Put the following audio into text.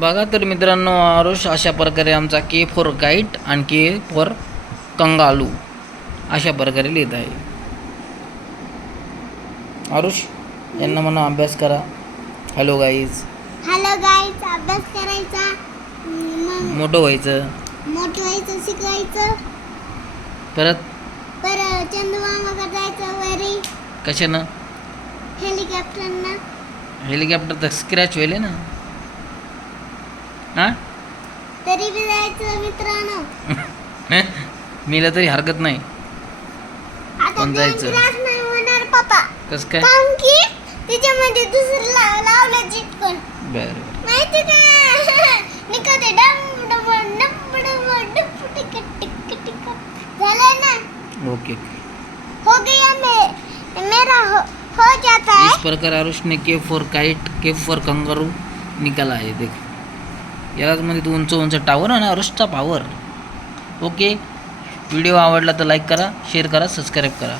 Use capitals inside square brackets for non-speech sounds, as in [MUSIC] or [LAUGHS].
बघा तर मित्रांनो आरुष अशा प्रकारे आमचा के फॉर गाईट आणि के फॉर कंगालू अशा प्रकारे लिहित आहे. आरुष यांना म्हणा अभ्यास करा. हॅलो गाईज हॅलो गाईज अभ्यास करायचा. मोठं व्हायचं. मोठं व्हायचं शिकायचं परत? परत चंदमामाकडे जायचं वरी. कशानं? हेलिकॉप्टरनं हेलिकॉप्टर तर स्क्रॅच होईल ना. हां? तरी बी जायचं मित्रांनो. मीला तरी हरकत नाही. पण जायचं. कसं काय? त्याच्यामध्ये दुसरं लाव लावलं चिटकून बरं माहिती का? [LAUGHS] निघते डम डम डम डम डम टिक टिक टिक झालं ना? ओके. हो गया मे मेरा हो हो जाता है. इस प्रकार आरुष ने K for kite K for kangaroo निकाला आहे देख. यालाच मध्ये उंच उंच टावर आणि अरुष्टा पावर ओके व्हिडिओ आवडला तर लाईक करा शेअर करा सबस्क्राईब करा.